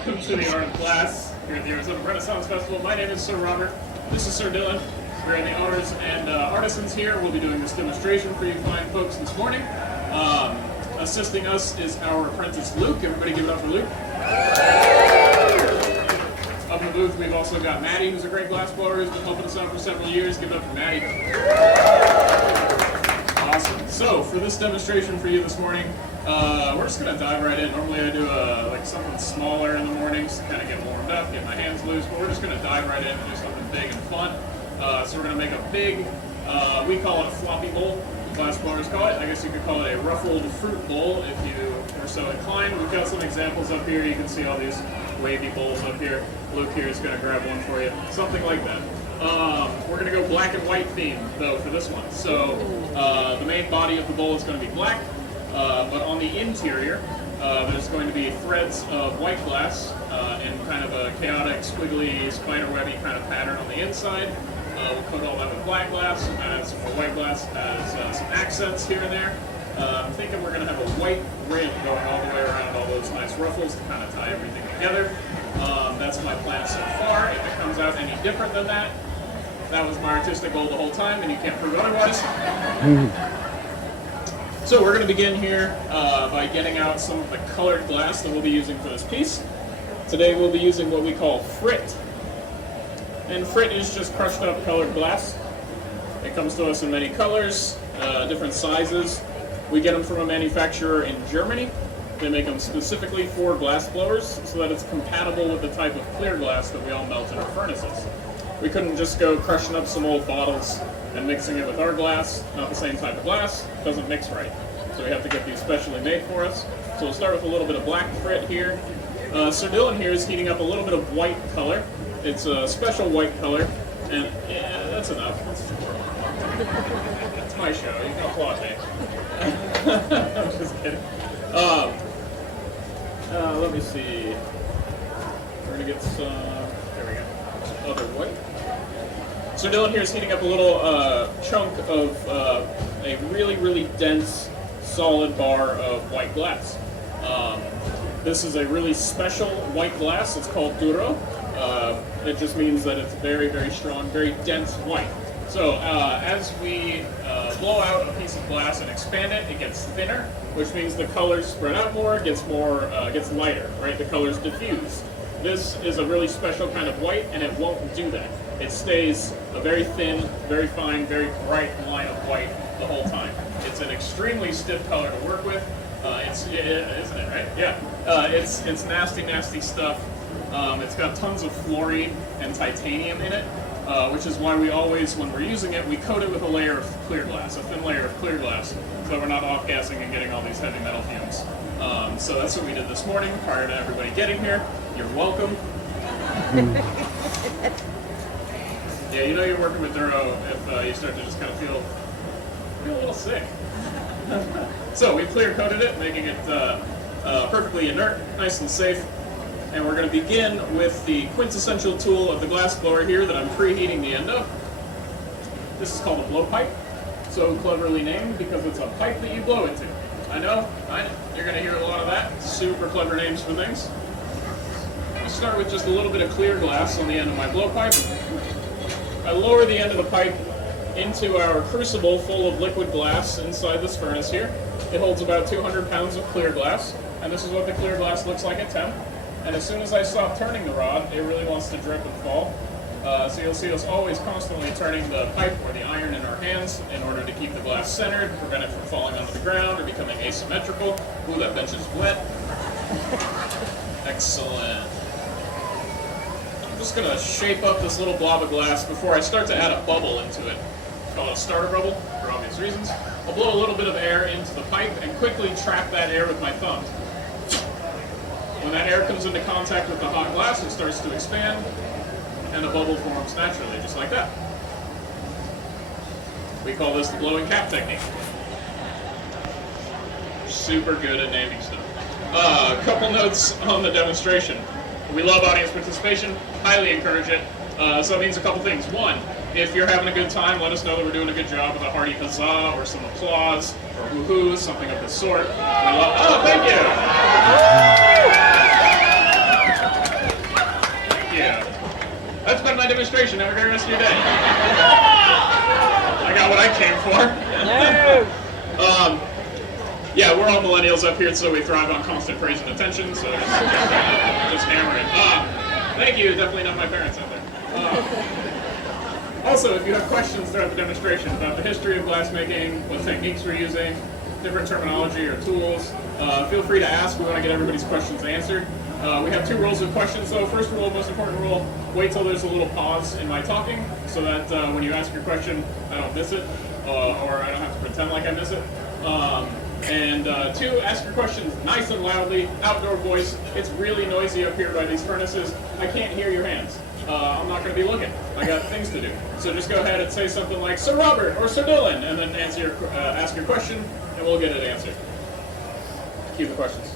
Welcome to the Art of Glass here at the Arizona Renaissance Festival. My name is Sir Robert. This is Sir Dylan. We're the owners and artisans here. We'll be doing this demonstration for you fine folks this morning. Assisting us is our apprentice Luke. Everybody give it up for Luke. Up in the booth, we've also got Maddie, who's a great glass blower, who's been helping us out for several years. Give it up for Maddie. Awesome. So, for this demonstration for you this morning, we're just going to dive right in. Normally I do like something smaller in the mornings to kind of get warmed up, get my hands loose, but we're just going to dive right in and do something big and fun. So we're going to make a big, we call it a floppy bowl. Glass blowers call it. I guess you could call it a ruffled fruit bowl if you are so inclined. We've got some examples up here. You can see all these wavy bowls up here. Luke here is going to grab one for you. Something like that. We're going to go black and white theme, though, for this one. So the main body of the bowl is going to be black, but on the interior, there's going to be threads of white glass in kind of a chaotic, squiggly, spiderwebby kind of pattern on the inside. We'll coat all that with black glass, add some more white glass, add some accents here and there. I'm thinking we're going to have a white rim going all the way around all those nice ruffles to kind of tie everything together. That's my plan so far. If it comes out any different than that, that was my artistic goal the whole time, and you can't prove otherwise. So we're going to begin here by getting out some of the colored glass that we'll be using for this piece. Today we'll be using what we call frit. And frit is just crushed up colored glass. It comes to us in many colors, different sizes. We get them from a manufacturer in Germany. They make them specifically for glass blowers so that it's compatible with the type of clear glass that we all melt in our furnaces. We couldn't just go crushing up some old bottles and mixing it with our glass. Not the same type of glass, doesn't mix right. So we have to get these specially made for us. So we'll start with a little bit of black frit here. Sir Dylan here is heating up a little bit of white color. It's a special white color, and yeah, that's enough. It's my show, you can applaud me. I'm just kidding. Let me see. We're gonna get some, there we go, other white. So Dylan here is heating up a little chunk of a really, really dense, solid bar of white glass. This is a really special white glass. It's called duro. It just means that it's very, very strong, very dense white. So as we blow out a piece of glass and expand it, it gets thinner, which means the colors spread out more, gets lighter, right? The colors diffuse. This is a really special kind of white, and it won't do that. It stays a very thin, very fine, very bright line of white the whole time. It's an extremely stiff color to work with. Isn't it, right? Yeah. It's nasty, nasty stuff. It's got tons of fluorine and titanium in it, which is why we always, when we're using it, we coat it with a layer of clear glass, a thin layer of clear glass, so we're not off-gassing and getting all these heavy metal fumes. So that's what we did this morning prior to everybody getting here. You're welcome. Yeah, you know you're working with Duro if you start to just kind of feel a little sick. So we clear coated it, making it perfectly inert, nice and safe. And we're going to begin with the quintessential tool of the glass blower here that I'm preheating the end of. This is called a blowpipe. So cleverly named because it's a pipe that you blow into. I know. You're going to hear a lot of that. Super clever names for things. I start with just a little bit of clear glass on the end of my blowpipe. I lower the end of the pipe into our crucible full of liquid glass inside this furnace here. It holds about 200 pounds of clear glass, and this is what the clear glass looks like at temp. And as soon as I stop turning the rod, it really wants to drip and fall. So you'll see us always constantly turning the pipe or the iron in our hands in order to keep the glass centered, prevent it from falling onto the ground or becoming asymmetrical. Ooh, that bench is wet. Excellent. I'm just going to shape up this little blob of glass before I start to add a bubble into it. Call it a starter bubble, for obvious reasons. I'll blow a little bit of air into the pipe and quickly trap that air with my thumb. When that air comes into contact with the hot glass, it starts to expand, and a bubble forms naturally, just like that. We call this the blowing cap technique. Super good at naming stuff. A couple notes on the demonstration. We love audience participation, highly encourage it. So it means a couple things. One, if you're having a good time, let us know that we're doing a good job with a hearty huzzah or some applause or woohoo, something of the sort. We love, oh, thank you! here so we thrive on constant praise and attention, so just hammer it. Thank you, definitely not my parents out there. Also, if you have questions throughout the demonstration about the history of glassmaking, what techniques we're using, different terminology or tools, feel free to ask. We want to get everybody's questions answered. We have 2 rules of questions though. First rule, most important rule, wait till there's a little pause in my talking so that when you ask your question, I don't miss it, or I don't have to pretend like I miss it. And 2, ask your questions nice and loudly, outdoor voice. It's really noisy up here by these furnaces. I can't hear your hands. I'm not going to be looking. I got things to do. So just go ahead and say something like Sir Robert or Sir Dylan, and then ask your question, and we'll get it answered. Cue the questions.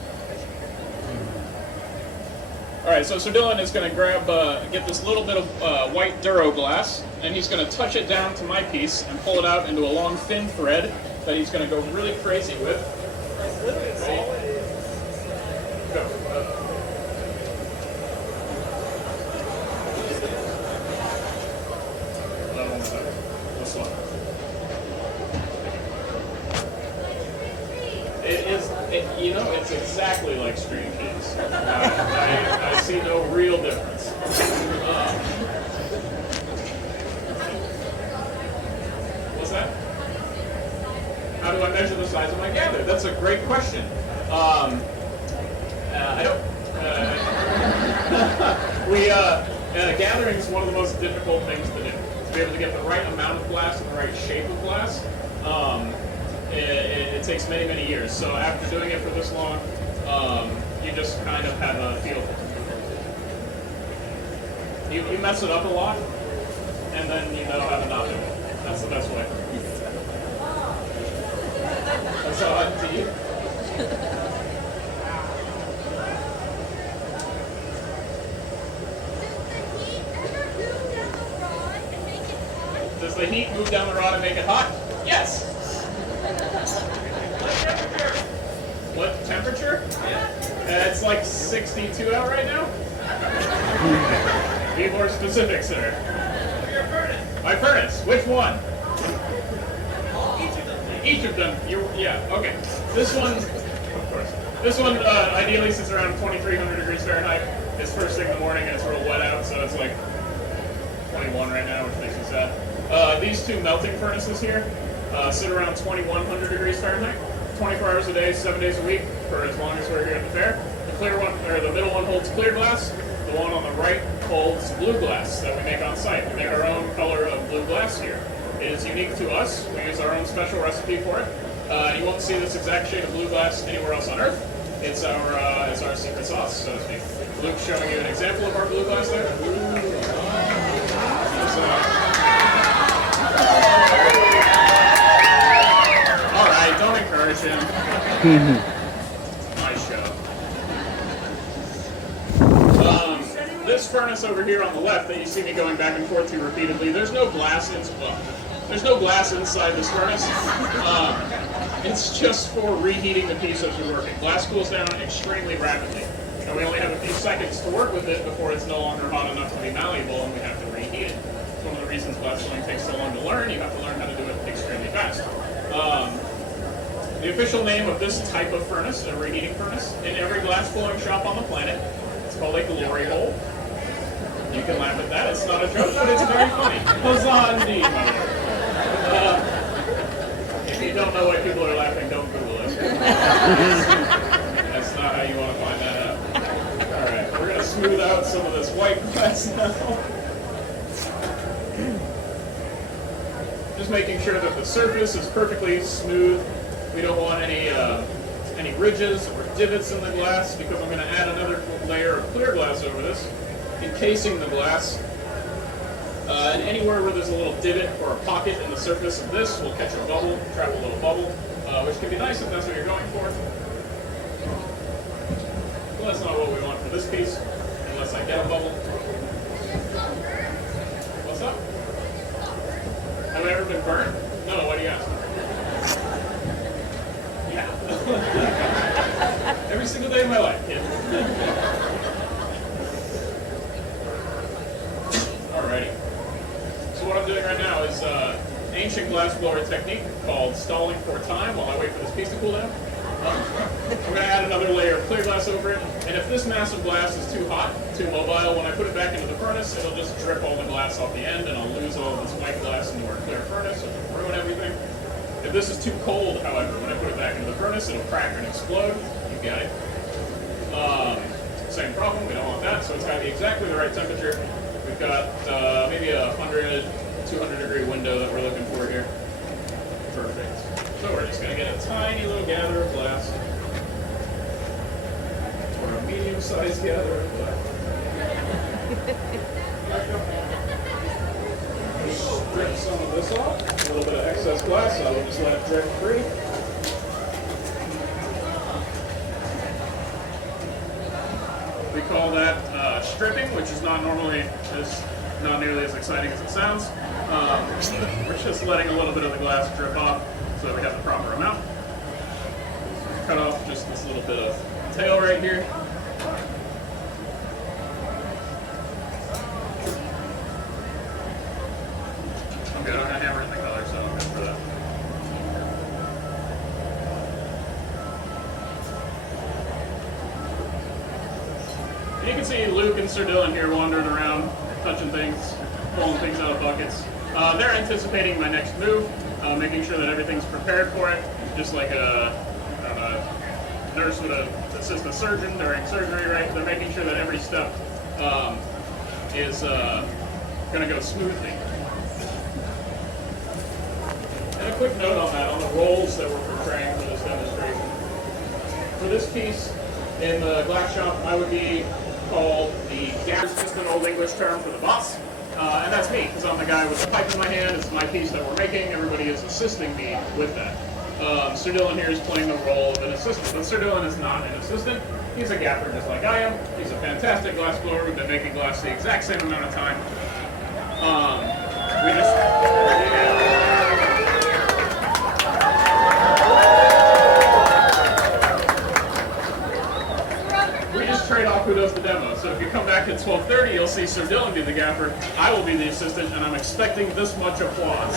All right, so Sir Dylan is going to get this little bit of white Duro glass, and he's going to touch it down to my piece and pull it out into a long thin thread that he's going to go really crazy with. That's literally all it is. Go. This one. It's exactly like string cheese. I see no real difference. What's that? How do I measure the size of my gather? That's a great question. I don't. Gathering is one of the most difficult things to do. To be able to get the right amount of glass and the right shape of glass. It takes many, many years. So after doing it for this long, you just kind of have a feel for it. You mess it up a lot, and then you know how to not do it. That's the best way. That's all I can eat. Does the heat move down the rod and make it hot? Yes. What temperature? It's like 62 out right now. Be more specific, sir. Your furnace. My furnace. Which one? Each of them. Each of them. Yeah. Okay. This one, of course. This one ideally sits around 2,300 degrees Fahrenheit. It's first thing in the morning and it's real wet out, so it's like 21 right now, which makes me sad. These 2 melting furnaces here sit around 2,100 degrees Fahrenheit. 24 hours a day, 7 days a week, for as long as we're here at the fair. The clear one, or the middle one, holds clear glass. The one on the right holds blue glass that we make on site. We make our own color of blue glass here. It is unique to us. We use our own special recipe for it. You won't see this exact shade of blue glass anywhere else on Earth. It's our secret sauce, so to speak. Luke's showing you an example of our blue glass there. Don't encourage him. Nice show. This furnace over here on the left that you see me going back and forth to repeatedly, there's no glass inside this furnace. It's just for reheating the piece as you're working. Glass cools down extremely rapidly, and we only have a few seconds to work with it before it's no longer hot enough to be malleable, and we have to reheat it. It's one of the reasons glass blowing takes so long to learn. You have to learn how to do it extremely fast. The official name of this type of furnace, a reheating furnace, in every glass blowing shop on the planet, it's called a glory hole. You can laugh at that, it's not a joke, but it's very funny. Huzzah indeed, my lord. If you don't know why people are laughing, don't Google it. That's not how you want to find that out. Alright, we're going to smooth out some of this white glass now. Just making sure that the surface is perfectly smooth. We don't want any ridges or divots in the glass because I'm going to add another layer of clear glass over this, encasing the glass. And anywhere where there's a little divot or a pocket in the surface of this will catch a bubble, trap a little bubble, which can be nice if that's what you're going for. Well, that's not what we want for this piece, unless I get a bubble. What's up? Have I ever been burned? No, why do you ask? Yeah. Every single day of my life, kid. Alrighty. So what I'm doing right now is ancient glassblower technique called stalling for time while I wait for this piece to cool down. I'm going to add another layer of clear glass over it, and if this massive glass is too hot, too mobile, when I put it back into the furnace, it'll just drip all the glass off the end, and I'll lose all this white glass into our clear furnace, which will ruin everything. If this is too cold, however, when I put it back into the furnace, it'll crack and explode. You got it. Same problem, we don't want that, so it's got to be exactly the right temperature. We've got maybe a 100, 200 degree window that we're looking for here. Perfect. So we're just going to get a tiny little gather of glass, or a medium-sized gather of glass. Strip some of this off, a little bit of excess glass, so we'll just let it drip free. We call that stripping, which is not nearly as exciting as it sounds. We're just letting a little bit of the glass drip off so that we have the proper amount. Cut off just this little bit of tail right here. I'm good. I'm gonna hammer in the color, so I'm good for that. And you can see Luke and Sir Dylan here wandering around, touching things, pulling things out of buckets. They're anticipating my next move, making sure that everything's prepared for it, just like a nurse would assist a surgeon during surgery, right? They're making sure that every step is going to go smoothly. And a quick note on that, on the roles that we're portraying for this demonstration. For this piece, in the glass shop, I would be called the gaffer. It's just an old English term for the boss. And that's me, because I'm the guy with the pipe in my hand. It's my piece that we're making. Everybody is assisting me with that. Sir Dylan here is playing the role of an assistant, but Sir Dylan is not an assistant. He's a gaffer just like I am. He's a fantastic glass blower. We've been making glass the exact same amount of time. We just trade off who does the demo. So if you come back at 12:30, you'll see Sir Dylan be the gaffer. I will be the assistant, and I'm expecting this much applause.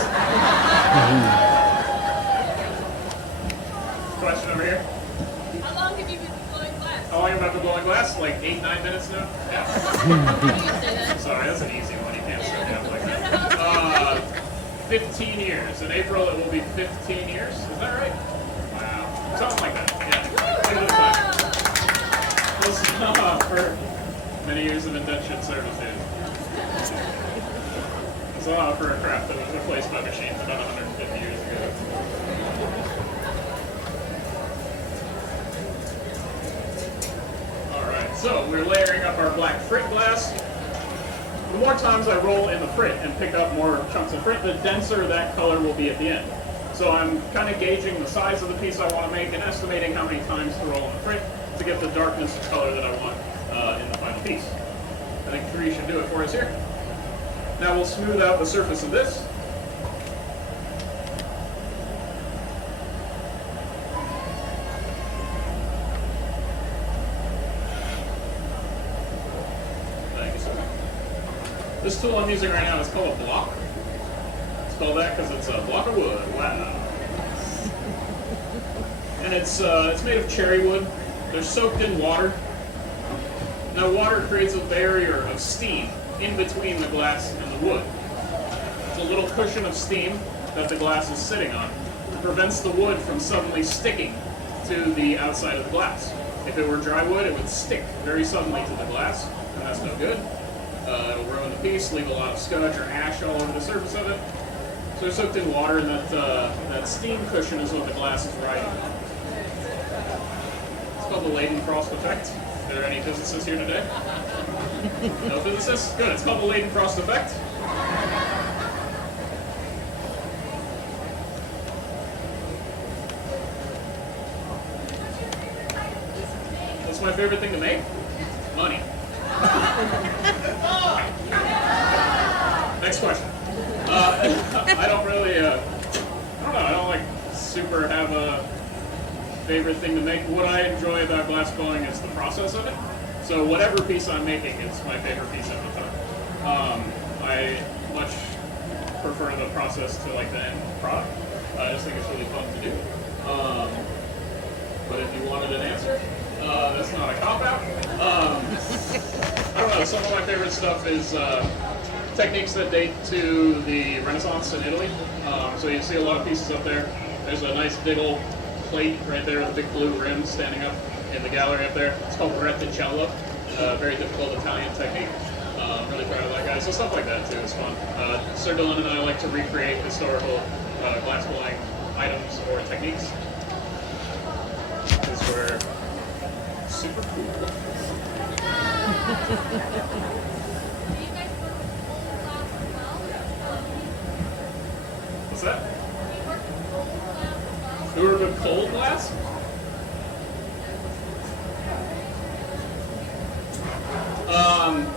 Question over here. How long have you been blowing glass? How long have I been blowing glass? Like 8-9 minutes now? Yeah. Sorry, that's an easy one. You can't sit down like that. 15 years. In April, it will be 15 years. Is that right? Wow. Something like that. Yeah. Listen, for many years of indentured service, dude. It's a lot for a craft that was replaced by machines about 150 years ago. So we're layering up our black frit glass. The more times I roll in the frit and pick up more chunks of frit, the denser that color will be at the end. So I'm kind of gauging the size of the piece I want to make and estimating how many times to roll in the frit to get the darkness of color that I want in the final piece. I think 3 should do it for us here. Now we'll smooth out the surface of this. This tool I'm using right now is called a block. It's called that because it's a block of wood. Wow. And it's made of cherry wood. They're soaked in water. Now water creates a barrier of steam in between the glass and the wood. It's a little cushion of steam that the glass is sitting on. It prevents the wood from suddenly sticking to the outside of the glass. If it were dry wood, it would stick very suddenly to the glass, and that's no good. It'll ruin the piece, leave a lot of scotch or ash all over the surface of it. So they're soaked in water, and that steam cushion is what the glass is riding on. It's called the Leidenfrost effect. Are there any physicists here today? No physicists? Good. It's called the Leidenfrost effect. What's my favorite thing to make? Money. Next question. I don't really, I don't know, I don't like super have a favorite thing to make. What I enjoy about glass blowing is the process of it. So whatever piece I'm making is my favorite piece at the time. I much prefer the process to like the end product. I just think it's really fun to do. But if you wanted an answer, that's not a cop-out. I don't know, some of my favorite stuff is techniques that date to the Renaissance in Italy. So you see a lot of pieces up there. There's a nice big old plate right there with a big blue rim standing up in the gallery up there. It's called Retticello, very difficult Italian technique. I'm really proud of that guy. So stuff like that too is fun. Sir Dylan and I like to recreate historical glass blowing items or techniques. Because we're super cool. Do you guys work with old glass as well? What's that? Do you work with old glass as well? We work with cold glass?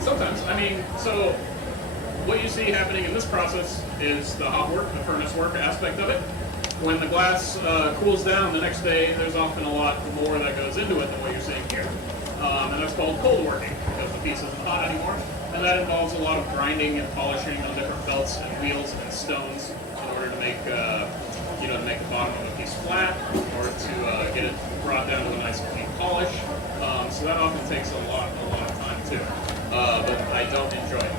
Sometimes. I mean, so what you see happening in this process is the hot work, the furnace work aspect of it. When the glass cools down the next day, there's often a lot more that goes into it than what you're seeing here. And that's called cold working, because the piece isn't hot anymore. And that involves a lot of grinding and polishing on different belts and wheels and stones in order to make, to make the bottom of a piece flat, or to get it brought down to a nice clean polish. So that often takes a lot of time too. But I don't enjoy it.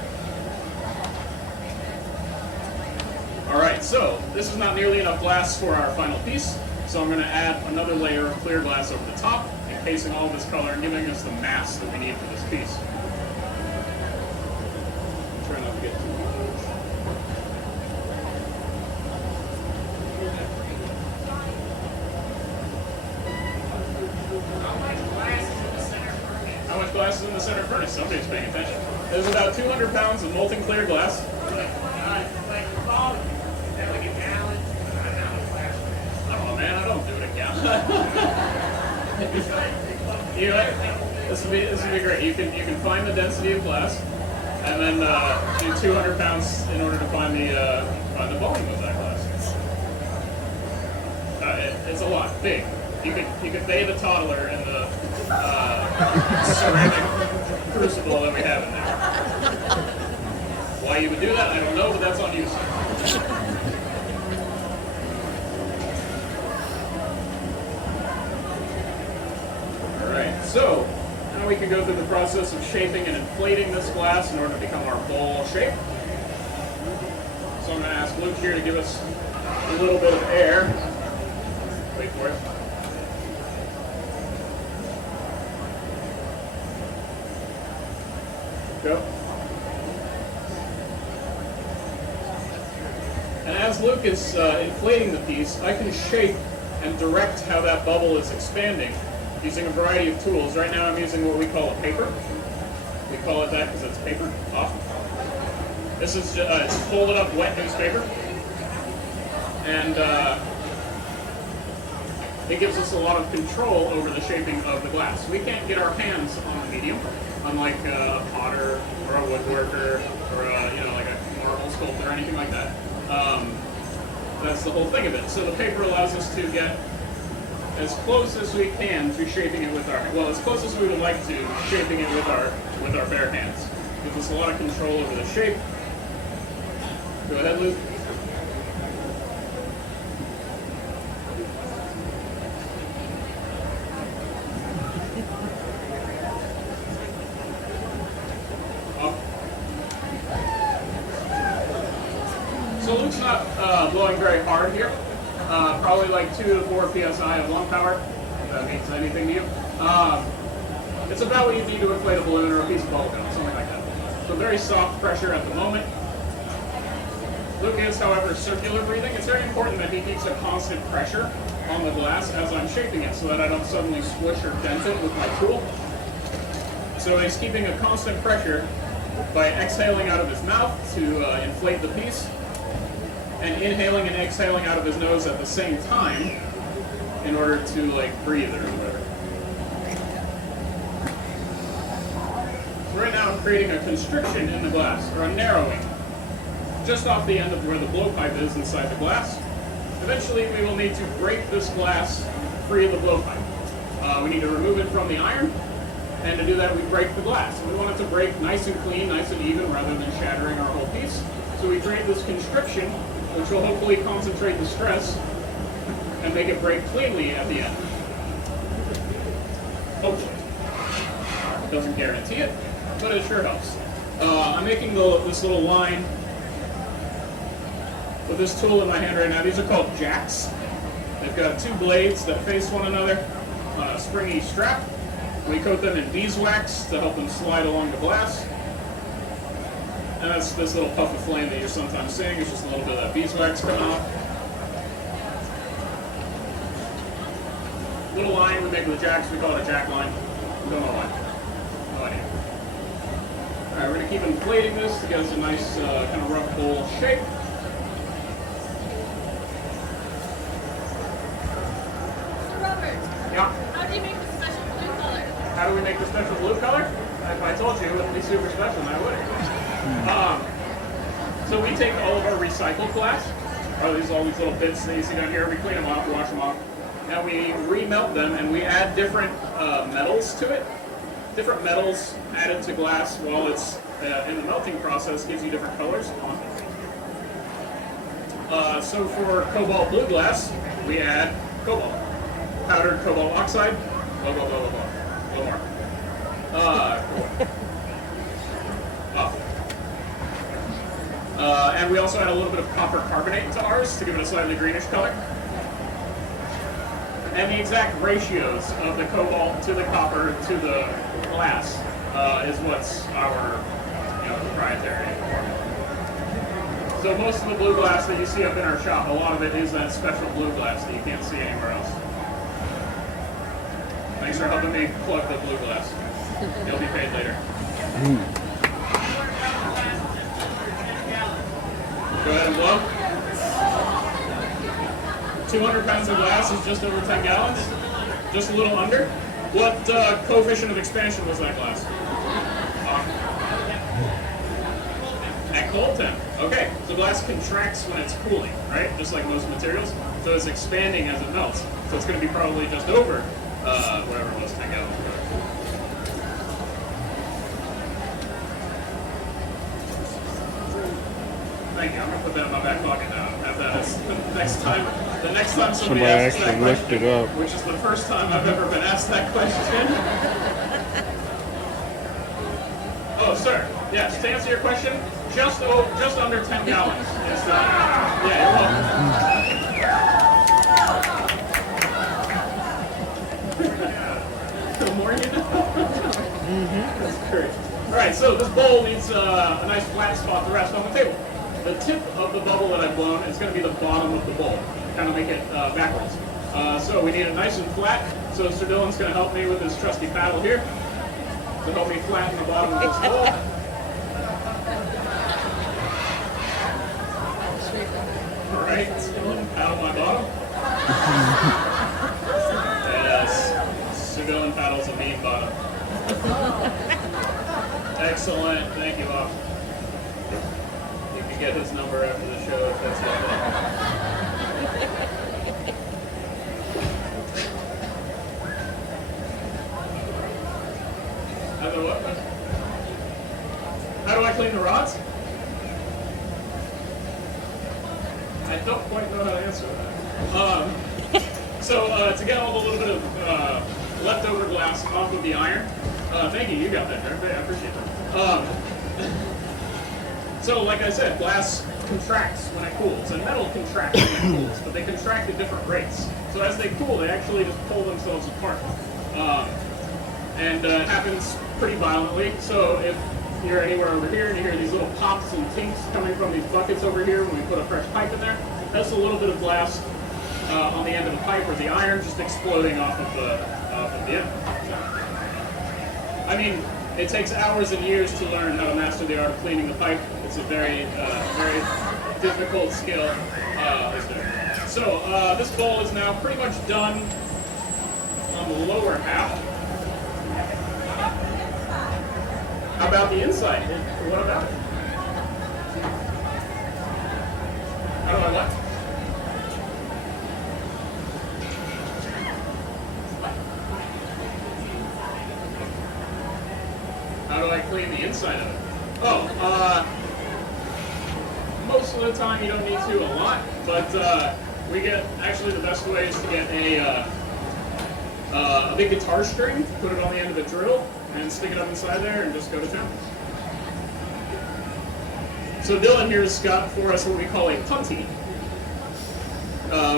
Alright, so this is not nearly enough glass for our final piece, so I'm going to add another layer of clear glass over the top, encasing all of this color and giving us the mass that we need for this piece. Try not to get too much. How much glass is in the center furnace? Somebody's paying attention. There's about 200 pounds of molten clear glass. Man, I don't do it again. This would be great. You can find the density of glass, and then do 200 pounds in order to find the volume of that glass. It's a lot, big. You could bathe a toddler in the ceramic crucible that we have in there. Why you would do that, I don't know, but that's on you, sir. So, now we can go through the process of shaping and inflating this glass in order to become our bowl shape. So I'm going to ask Luke here to give us a little bit of air. Wait for it. Go. And as Luke is inflating the piece, I can shape and direct how that bubble is expanding using a variety of tools. Right now I'm using what we call a paper. We call it that because it's paper, often. This is it's folded up wet newspaper. And it gives us a lot of control over the shaping of the glass. We can't get our hands on the medium, unlike a potter or a woodworker or like a marble sculptor or anything like that. That's the whole thing of it. So the paper allows us to get as close as we can to shaping it with as close as we would like to shaping it with our bare hands. Gives us a lot of control over the shape. Go ahead, Luke. So Luke's not blowing very hard here. Probably like 2 to 4 psi of lung power, if that means anything to you. It's about what you need to inflate a balloon or a piece of bubble gum, something like that. So very soft pressure at the moment. Luke is, however, circular breathing. It's very important that he keeps a constant pressure on the glass as I'm shaping it so that I don't suddenly squish or dent it with my tool. So he's keeping a constant pressure by exhaling out of his mouth to inflate the piece, and inhaling and exhaling out of his nose at the same time in order to breathe or whatever. So right now I'm creating a constriction in the glass, or a narrowing, just off the end of where the blowpipe is inside the glass. Eventually we will need to break this glass free of the blowpipe. We need to remove it from the iron, and to do that we break the glass. We want it to break nice and clean, nice and even, rather than shattering our whole piece. So we create this constriction, which will hopefully concentrate the stress and make it break cleanly at the end. Hopefully. Doesn't guarantee it, but it sure helps. I'm making this little line with this tool in my hand right now. These are called jacks. They've got two blades that face one another on a springy strap. We coat them in beeswax to help them slide along the glass. And that's this little puff of flame that you're sometimes seeing. It's just a little bit of that beeswax coming off. Little line we make with the jacks, we call it a jack line. We don't know why. No idea. Alright, we're going to keep inflating this to get us a nice kind of rough bowl shape. So Robert, Yeah. how do you make the special blue color? How do we make the special blue color? If I told you, it wouldn't be super special, and I would. So we take all of our recycled glass, all these little bits that you see down here, we clean them off, we wash them off, and we remelt them, and we add different metals to it. Different metals added to glass while it's in the melting process gives you different colors. So for cobalt blue glass, we add cobalt, powdered cobalt oxide, blah, blah, blah, blah, blah. A little more. And we also add a little bit of copper carbonate to ours to give it a slightly greenish color. And the exact ratios of the cobalt to the copper to the glass is what's our proprietary formula. So most of the blue glass that you see up in our shop, a lot of it is that special blue glass that you can't see anywhere else. Thanks for helping me plug the blue glass. You'll be paid later. Go ahead and blow. 200 pounds of glass is just over 10 gallons. Just a little under. What coefficient of expansion was that glass? At cold temp. Okay, so glass contracts when it's cooling, right? Just like most materials. So it's expanding as it melts. So it's going to be probably just over whatever it was, 10 gallons. Thank you. I'm gonna put that in my back pocket now. Have that as the next time somebody asks that actually looked question, it up. which is the first time I've ever been asked that question. Oh, sir. Yes. To answer your question, just under 10 gallons. It's yeah, you're welcome. The more you know. That's great. All right. So this bowl needs a nice flat spot to rest on the table. The tip of the bubble that I've blown is going to be the bottom of the bowl, kind of make it backwards. So we need it nice and flat. So Sir Dylan's going to help me with his trusty paddle here to help me flatten the bottom of this bowl. All right, paddle my bottom. Yes, Sir Dylan paddles a mean bottom. Excellent, thank you, Bob. Get his number after the show if that's it. How do what? How do I clean the rods? I don't quite know how to answer that. So to get all the little bit of leftover glass off of the iron, thank you, you got that, Jeremy. I appreciate that. So, like I said, glass contracts when it cools, and metal contracts when it cools, but they contract at different rates. So as they cool, they actually just pull themselves apart. And it happens pretty violently. So if you're anywhere over here and you hear these little pops and tinks coming from these buckets over here when we put a fresh pipe in there, that's a little bit of glass on the end of the pipe or the iron just exploding off of the end. I mean, it takes hours and years to learn how to master the art of cleaning the pipe. It's a very, very difficult skill. So this bowl is now pretty much done on the lower half. How about the inside? What about it? How do I what? How do I clean the inside of it? Oh, most of the time you don't need to a lot, but we get, actually the best way is to get a big guitar string, put it on the end of a drill, and stick it up inside there and just go to town. So Dylan here has got for us what we call a punty,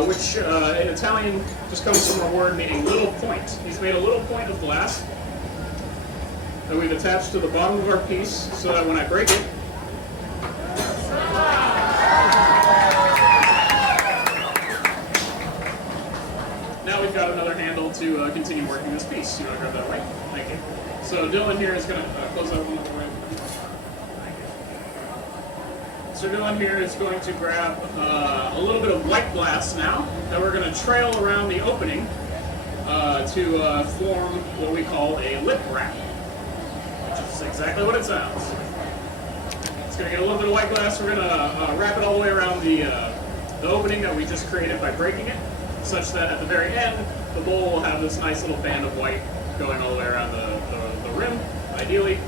which in Italian just comes from a word meaning little point. He's made a little point of glass that we've attached to the bottom of our piece so that when I break it, now we've got another handle to continue working this piece. You want to grab that away? Thank you. So Dylan here is going to close that one up. So Dylan here is going to grab a little bit of white glass now that we're going to trail around the opening to form what we call a lip wrap, which is exactly what it sounds. It's going to get a little bit of white glass. We're going to wrap it all the way around the opening that we just created by breaking it, such that at the very end, the bowl will have this nice little band of white going all the way around the rim, ideally.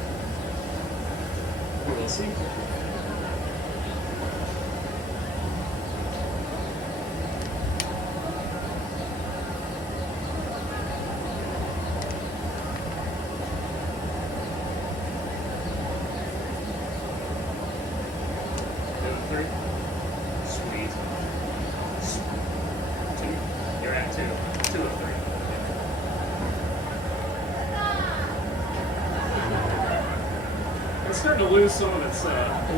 We will see. Three. Sweet. Two. You're at two. 2 of 3. It's starting to lose some of its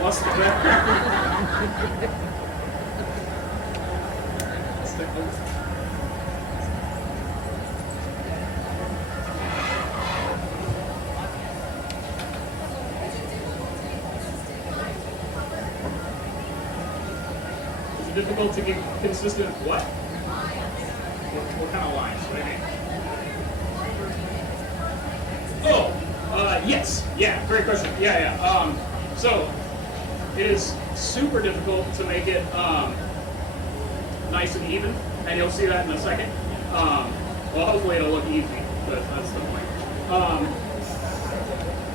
luster there. Stick with it. Difficult to get consistent what? What kind of lines? What do you mean? Oh, yes. Yeah, great question. Yeah. So it is super difficult to make it nice and even, and you'll see that in a second. Well, hopefully it'll look easy, but that's the point.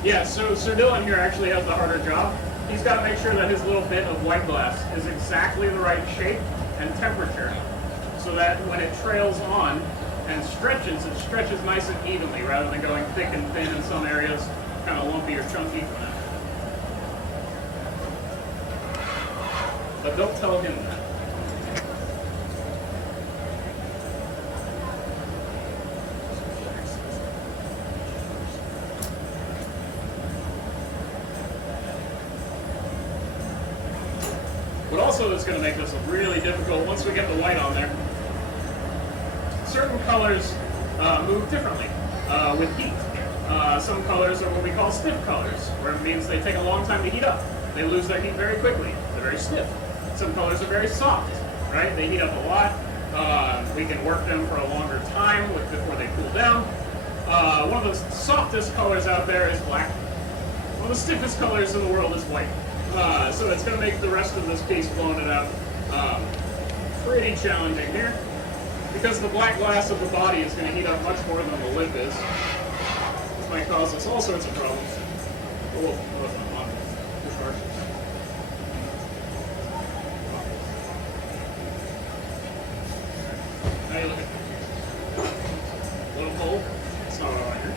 Yeah, so Sir Dylan here actually has the harder job. He's got to make sure that his little bit of white glass is exactly the right shape and temperature so that when it trails on and stretches, it stretches nice and evenly rather than going thick and thin in some areas, kind of lumpy or chunky. But don't tell him that. What also is going to make this really difficult once we get the white on there, certain colors move differently with heat. Some colors are what we call stiff colors, where it means they take a long time to heat up. They lose their heat very quickly. They're very stiff. Some colors are very soft, right? They heat up a lot. We can work them for a longer time before they cool down. One of the softest colors out there is black. One of the stiffest colors in the world is white. So it's going to make the rest of this piece, blowing it out, pretty challenging here. Because the black glass of the body is going to heat up much more than the lip is. This might cause us all sorts of problems. But we'll push hard. How you looking? A little cold? That's not what I want to hear.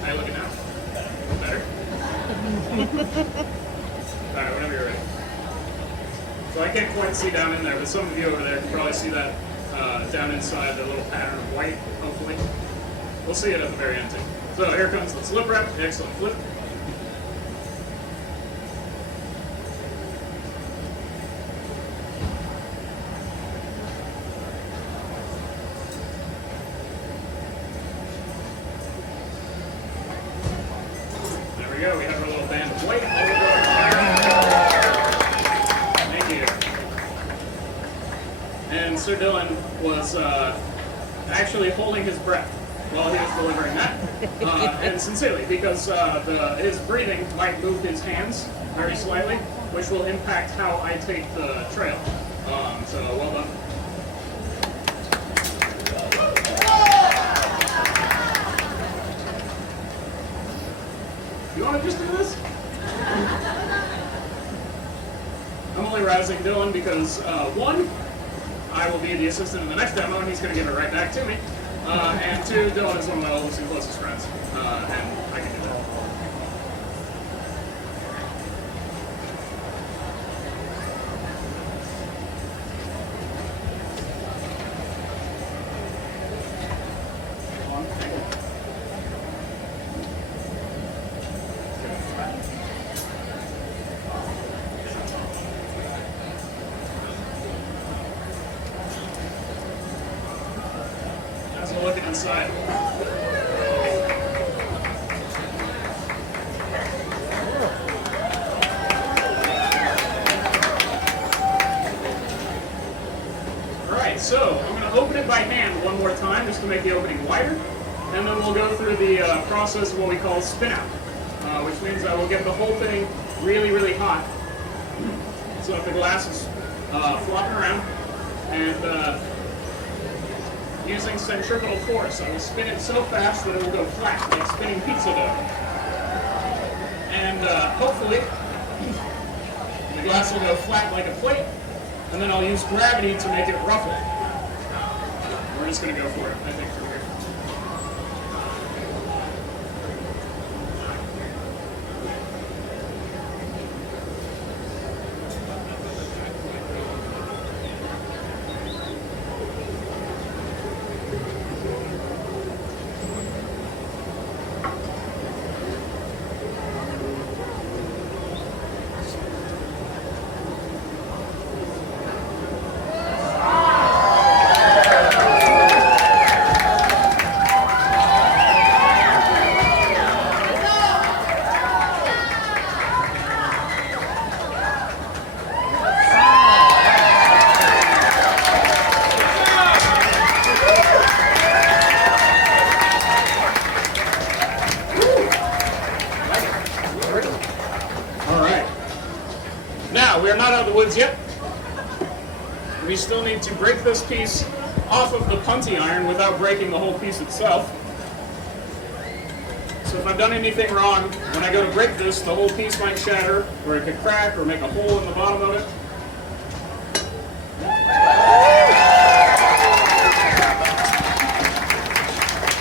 How you looking now? Better? Alright, whenever you're ready. So I can't quite see down in there, but some of you over there can probably see that down inside the little pattern of white, hopefully. We'll see it at the very end too. So here comes the slip wrap. Excellent flip. There we go. We have our little band of white. Thank you. And Sir Dylan was actually holding his breath while he was delivering that, and sincerely, because his breathing might move his hands very slightly, which will impact how I take the trail. So well done. You want to just do this? I'm only supervising Dylan because one, I will be the assistant in the next demo, and he's going to give it right back to me. And two, Dylan is one of my oldest and closest friends, and I can do that. As we're looking inside. Alright, so I'm going to open it by hand one more time just to make the opening wider, and then we'll go through the process of what we call spin out, which means I will get the whole thing really, really hot so that the glass is flopping around, and using centripetal force, I will spin it so fast that it will go flat, like spinning pizza dough. And hopefully, the glass will go flat like a plate, and then I'll use gravity to make it ruffle. We're just going to go for it, I think, from here. Now, we are not out of the woods yet. We still need to break this piece off of the punty iron without breaking the whole piece itself. So if I've done anything wrong, when I go to break this, the whole piece might shatter, or it could crack, or make a hole in the bottom of it.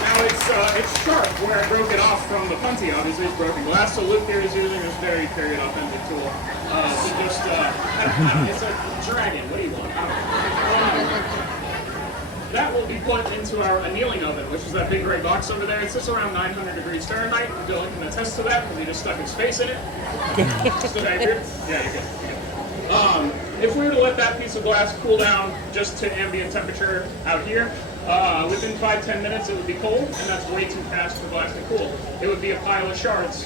Now it's sharp where I broke it off from the punty, obviously it's broken glass, so Luke here is using this very, very authentic tool. It's a dragon, what do you want? That will be put into our annealing oven, which is that big gray box over there. It sits around 900 degrees Fahrenheit. Dylan can attest to that because he just stuck his face in it. Stood out here. Yeah, you're good. You're good. If we were to let that piece of glass cool down just to ambient temperature out here, within 5-10 minutes it would be cold, and that's way too fast for glass to cool. It would be a pile of shards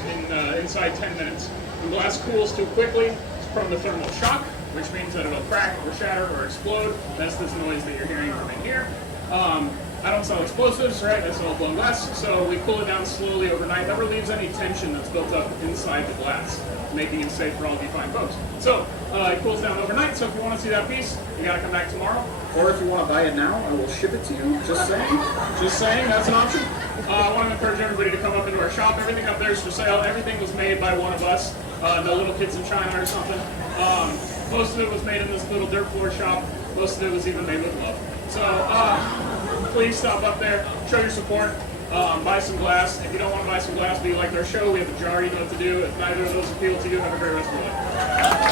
inside 10 minutes. When glass cools too quickly from the thermal shock, which means that it'll crack or shatter or explode. That's this noise that you're hearing from in here. I don't sell explosives, right? I sell blown glass. So we cool it down slowly overnight. That relieves any tension that's built up inside the glass, making it safe for all of you fine folks. So it cools down overnight. So if you want to see that piece, you got to come back tomorrow. Or if you want to buy it now, I will ship it to you. Just saying. Just saying, that's an option. I want to encourage everybody to come up into our shop. Everything up there is for sale. Everything was made by one of us. No little kids in China or something. Most of it was made in this little dirt floor shop. Most of it was even made with love. So please stop up there, show your support, buy some glass. If you don't want to buy some glass but you like our show, we have a jar, you know what to do. If neither of those appeal to you, have a great rest of your life.